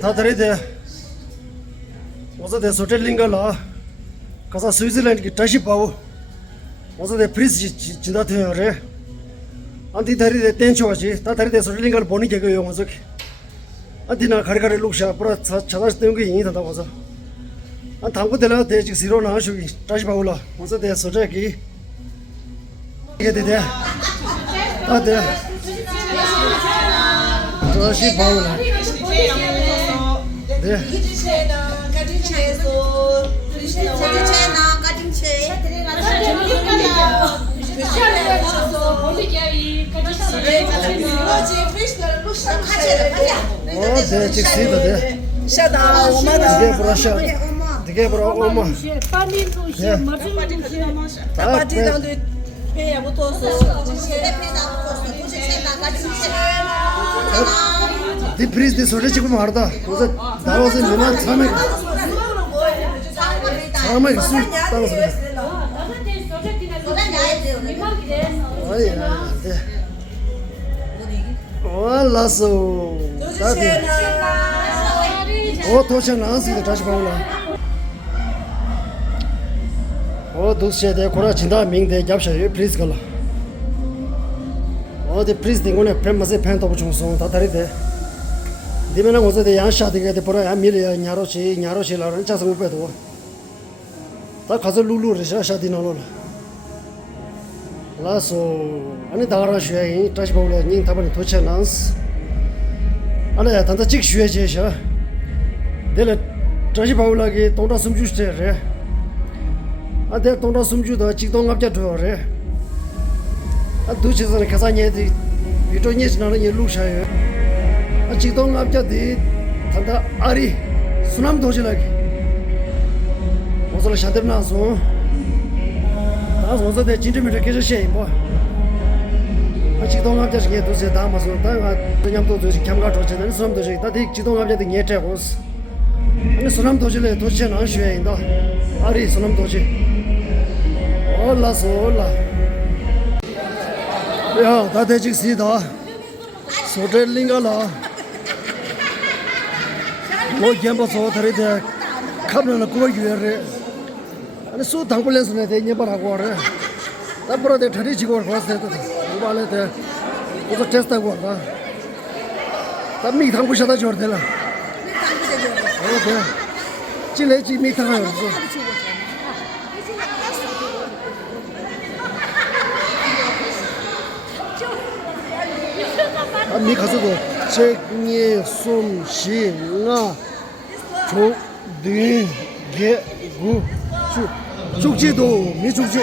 다들이 어서 대 소텔링가라 가서 스위스랜드 기 다시 봐오 어서 대 프리스 진다테요레 안티 다리 대 텐초지 다 다리 대 소텔링가를 보니 개가 용어서 안티나 가리가리 룩샤 프라 차다스 때문에 인이 다다 와서 안 당고 될라 대 지금 시로 나슈기 다시 봐올라 어서 대 소텔기 이게 되대 아들 다시 봐올라 네 되게 보라 엄마 디 프리즈 디 소리 지금 말다 그래서 나와서 누나 참에 수 땅에서 아이 올라서 다디 도착 나왔어 다시 봐올라 도시에 코라 진다 민데 잡셔요 플리즈 걸라 어디 플리즈 딩고네 펜마세 펜토부 중송 다다리데 디메나 고세데 양샤디게 보라 야밀이야 냐로시 라는 차서 우베도 다 가서 룰루르샤 샤디나로 라소 아니 다라슈에 다시 봐올라 닌 타바니 도착나스 아니 단다 찍 슈에제샤 데레 다시 봐올라게 동다 숨주스테레 아데 동다 숨주도 직동 앞자도레 아 두치서는 가사니에디 위토니스나는 일루샤요 아 직동 앞자디 단다 아리 수남 도시라기 어서 샤데나소 다서 어서데 진짜미를 계셔셔 뭐 아 직동 앞자게 도시 다마서 다가 그냥도 도시 캠가 도시는 수남 도시 다디 직동 앞자디 녜테고스 아니 수남 도시래 도시는 안 쉬어인다 아리 수남 도시 올라 야 다들 직시다 소텔링가라 뭐 gem버서 다리데 카브는 고유레 아니 수 당불레스네 대녀 바라고 그래 나버데 다리 지고 왔을 때 오발레데 그거 테스트하고 왔다 담미 당부셔다 줘들라 오케이 찔레지 미타가요 미 가서도 책니 솜시나 조디게구 죽지도 미죽지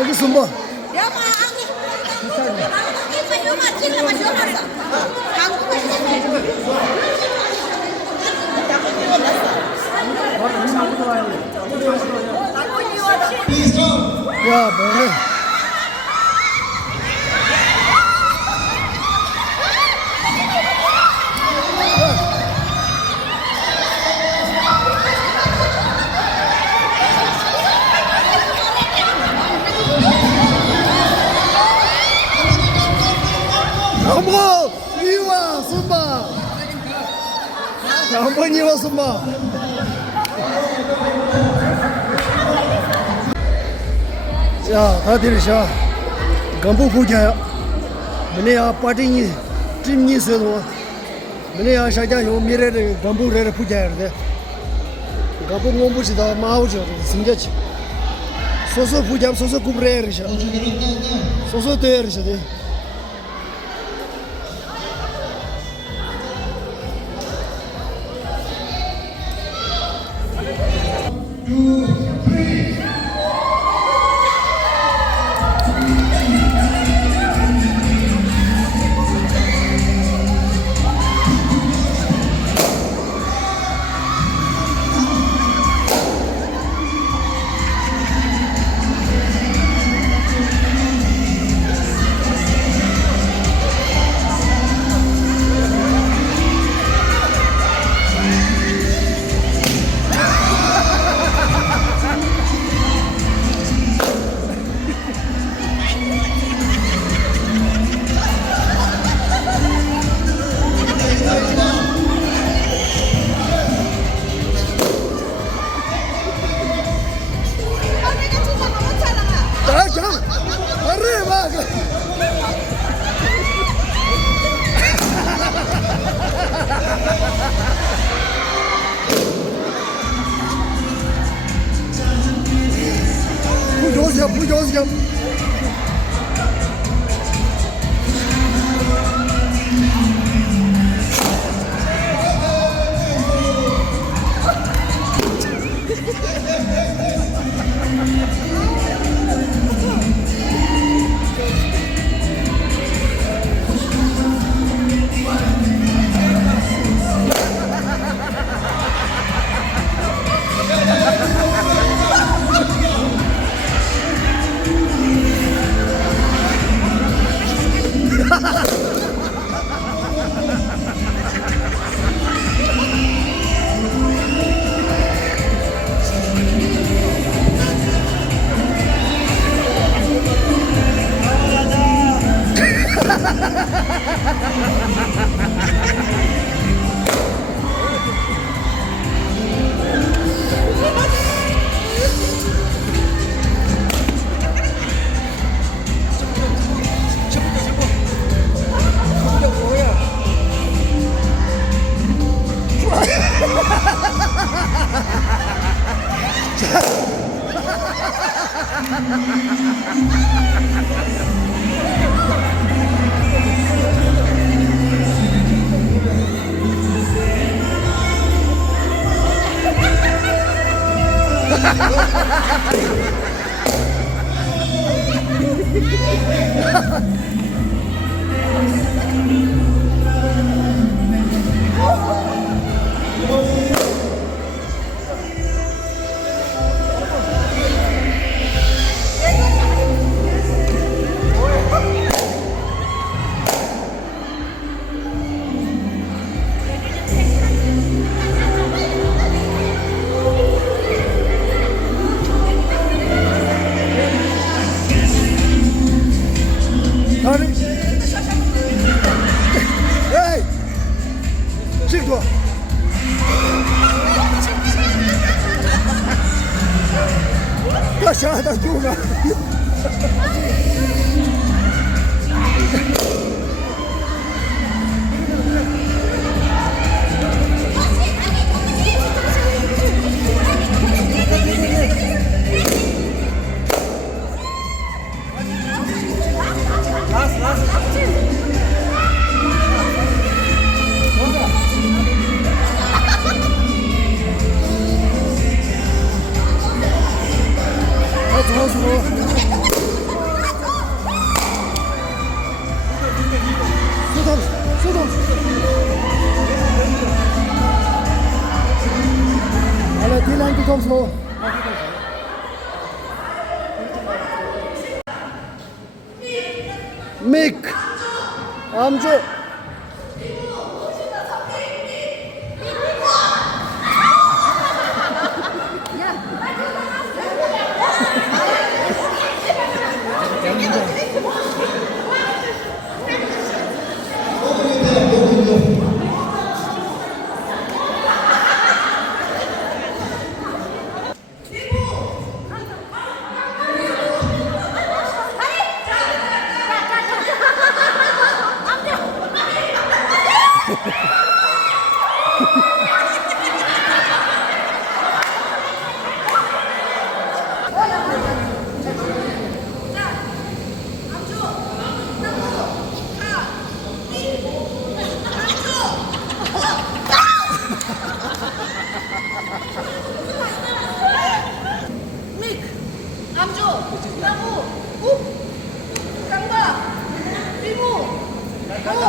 여기 숨봐. 야, 뭐해? 한번 이와 숨바. 한번 이와 숨바. 야, 다들이셔. 간부 부자야. 뭐냐 파티니 팀니 세도. 뭐냐 샤자요 미래를 간부를 부자야데. 간부 몸부시다 마우죠. 심자치. 소소 부자 소소 구브레르셔. 소소 되르셔데. 不着急。 Hey! Sigue-toi! Lasciata Giuna! Allez, die Lenke kommt so. Mick, Amjo. 믹, 암조, 나무, 욱, 강박, 비무, 오,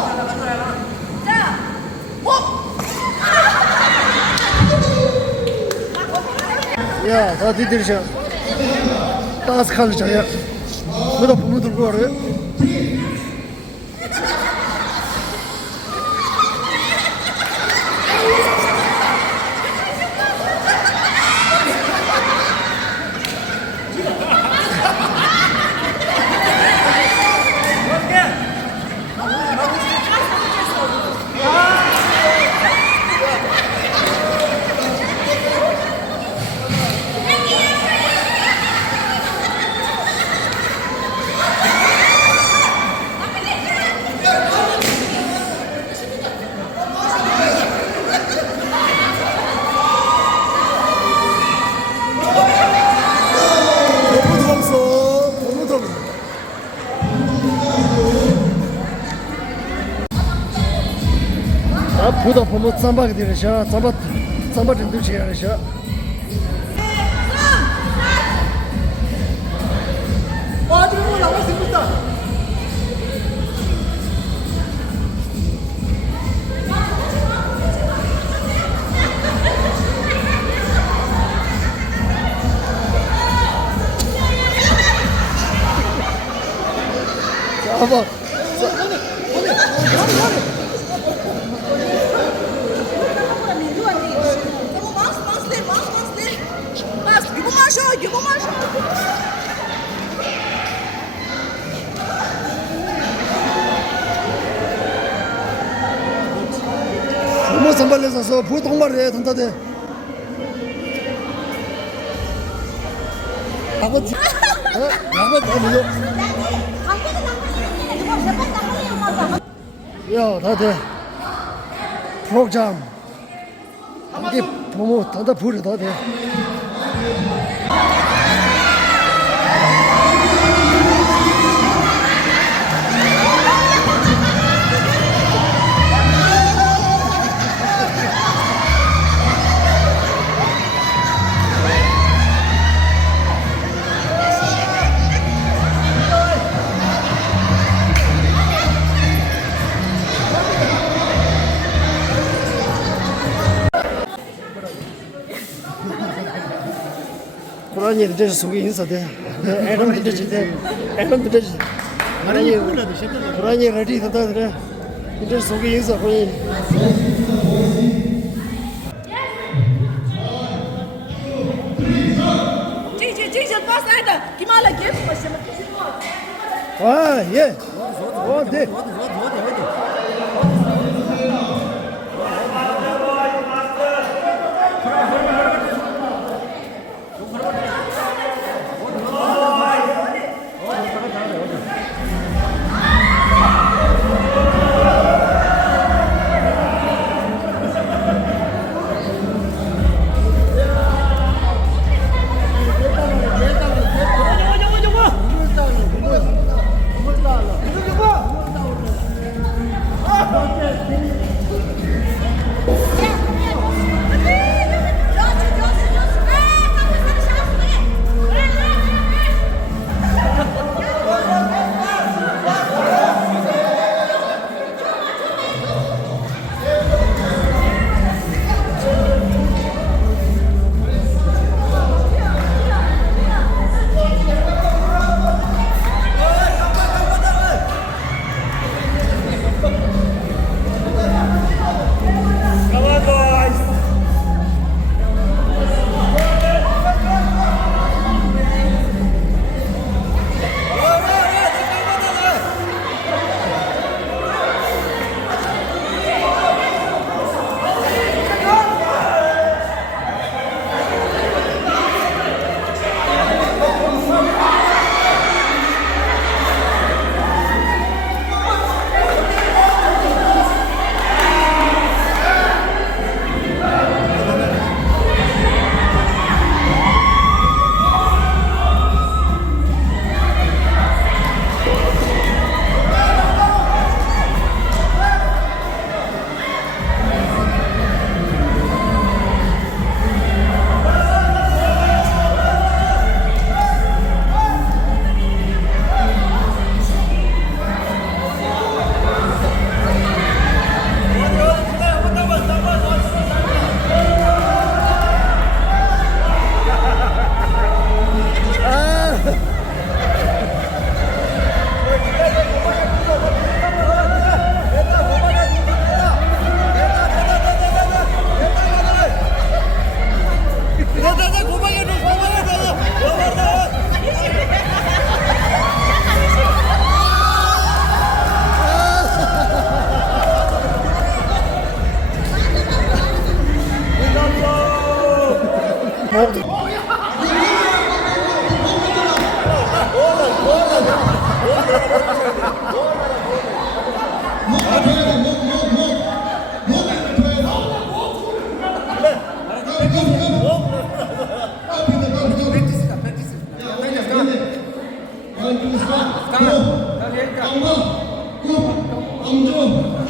자, 목. Ya, daha didireceğim. Daha az kalacak ya. Bu da pumudur bu arada. 부도 보면 삼박이 되셔. 삼박 좀 주셔. 와 지금 나올 수 있다. 한번 Give him my shot. 부모 선발해서 부 동말에 던다대. 아버지. 아버지. 야, 다들 프로그램. 이게 부모 단다 부려 다들. 고라니 이제 속에 인사돼. 애는 이제 애는 이제 아니 고라니 레디 된다 그래. 이제 속에 인사 고라니. Gigi, pass это. Kimala, give him a shot. 아, 예. 네.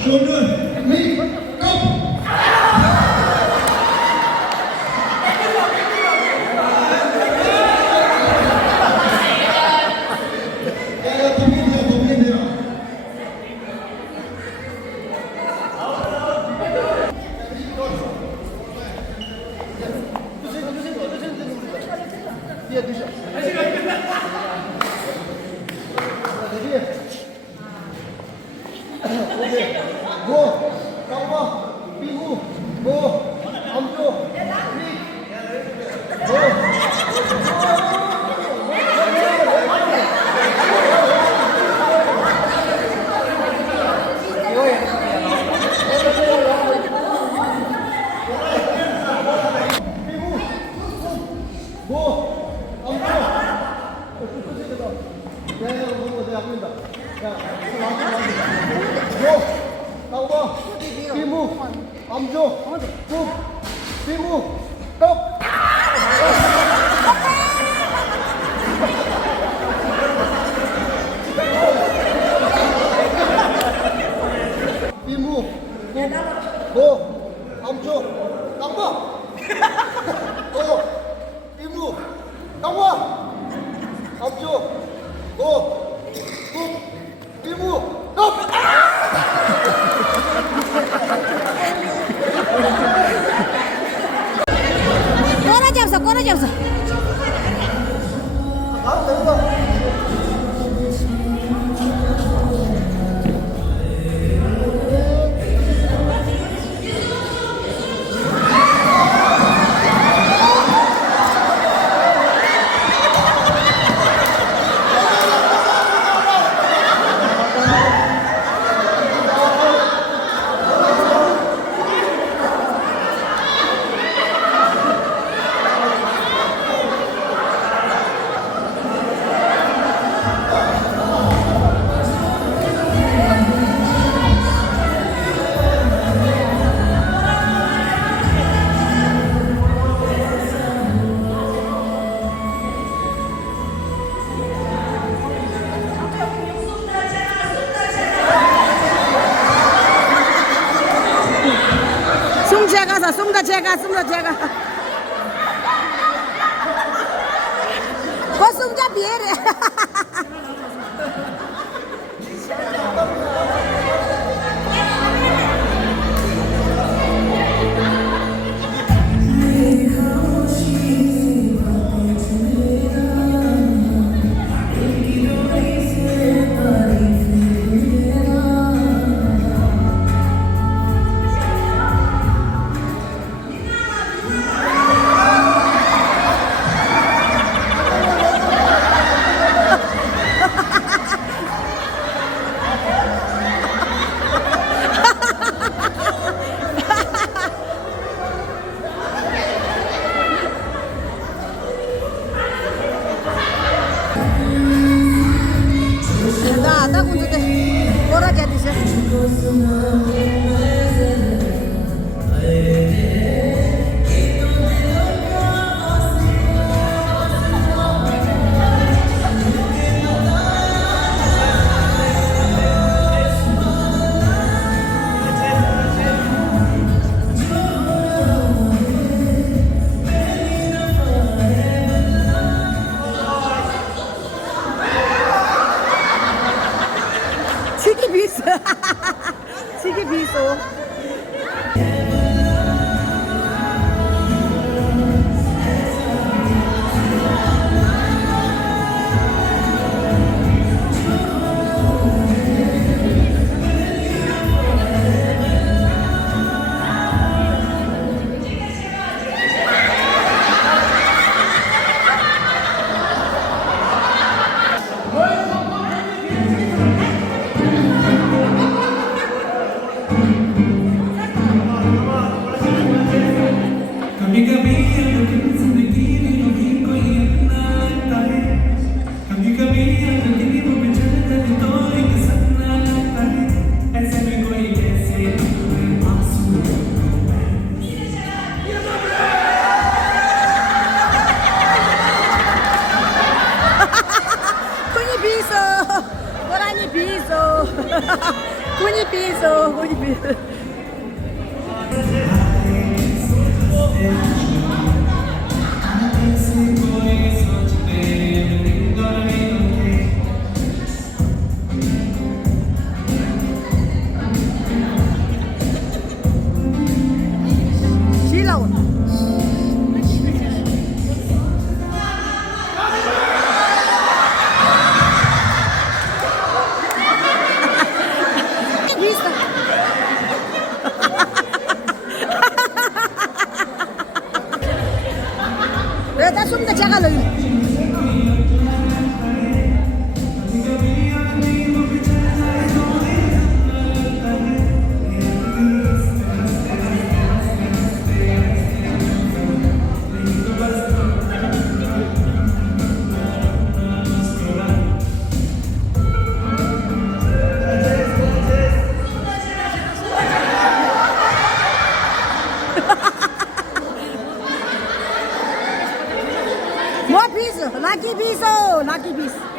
Shoulder, me, come. 고, 땅바, 삐구, 고, 암조, 땅바, 삐무, 암조, 국, 삐무, 떡. 삐무, 국, 고, 암조, 땅바. 고, 삐무, 땅바. 암조, 고, 국, 삐무, 떡. 꼬라지 없어, 꼬라지 없어. 아, 된다. 숨다 제가. 뭐 숨자 비에래. 나 군주대 꼬라지 아저씨. 치기 비싸. 치기 비싸. कभी कभी जिंदगी में यूं कोई अपना लगता है कभी कभी जिंदगी में बिछड़ कर तो एक सपना लगता है ऐसे में कोई ऐसे मासूम 군이 비서. 꼬라니 비서. 군이 비서. 군이 비서. 지라워. 비싸. Chicken piece.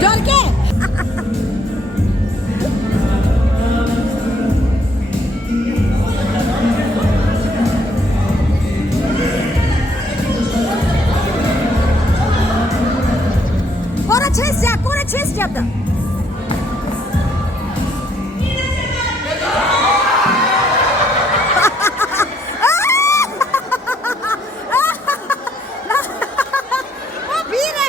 Jorge! Kora chase yaptı. O bire.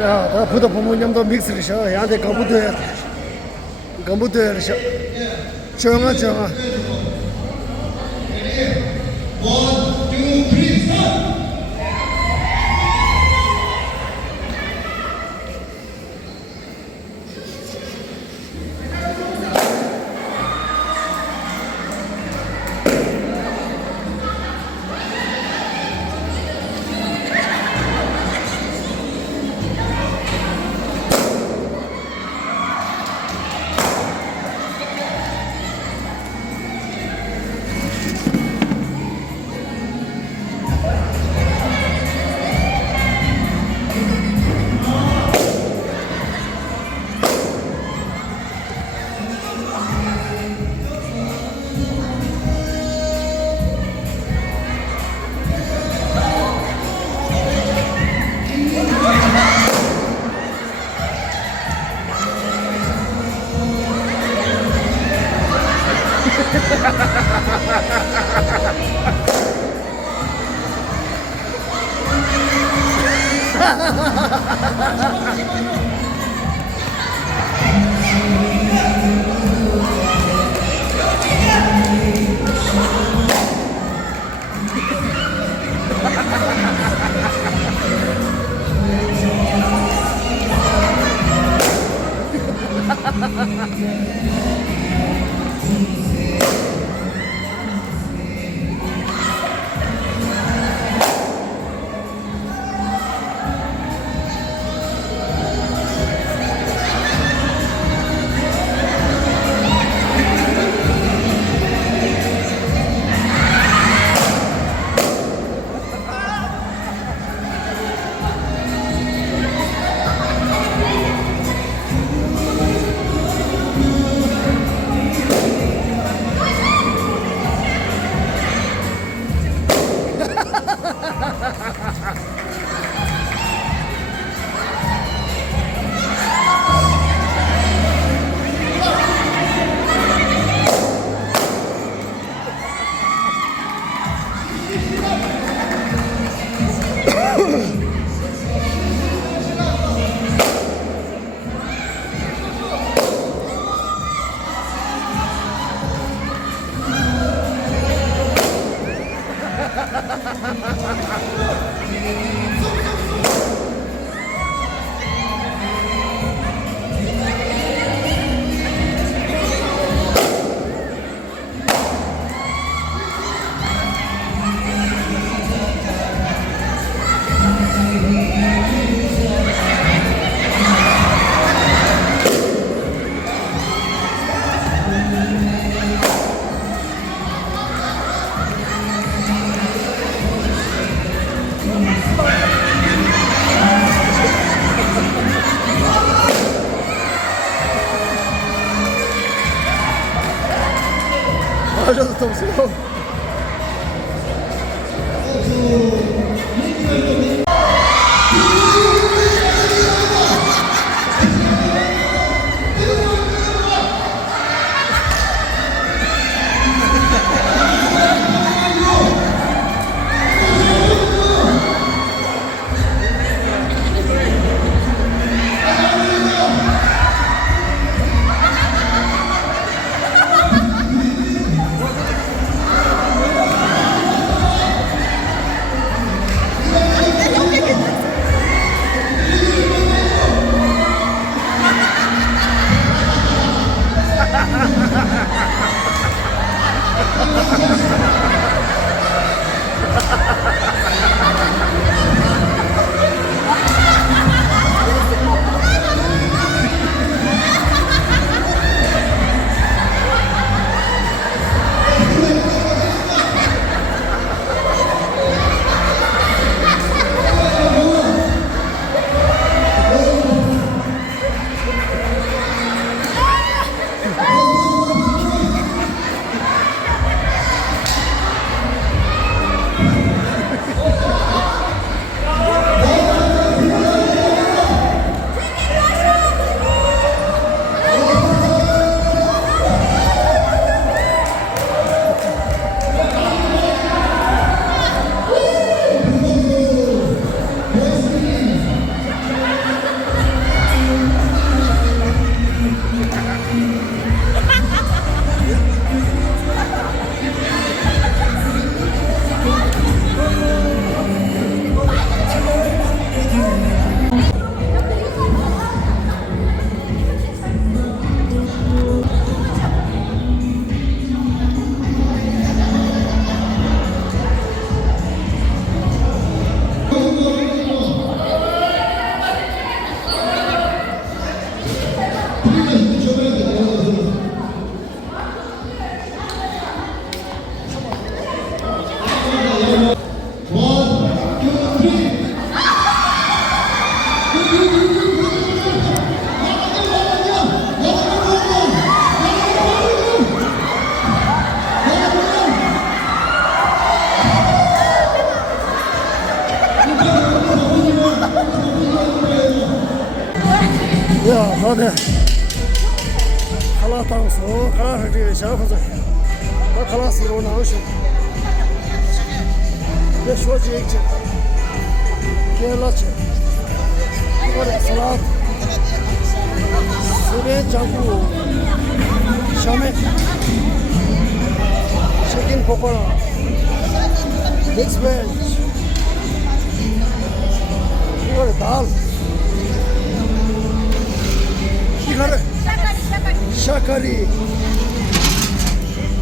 야, 나 부터 부모님도 믹스를 셔. 야한테 감부도야. 감부도야 셔. 정아 정아. 지금 야, 다들 칼라 땅서 칼라 할때 샤프서 나 칼라스로 나오시 내 쇼지 액체 케라체 이거를 살라트 수레 자구 샤메 치킨 포코라 믹스 벤치 이거를 달 이거를 샤카리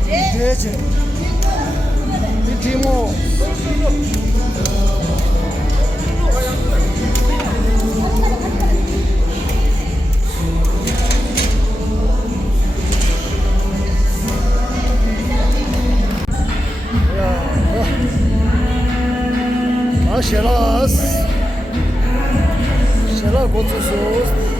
돼지 이티모 야, 아, 쉐라 고추 소스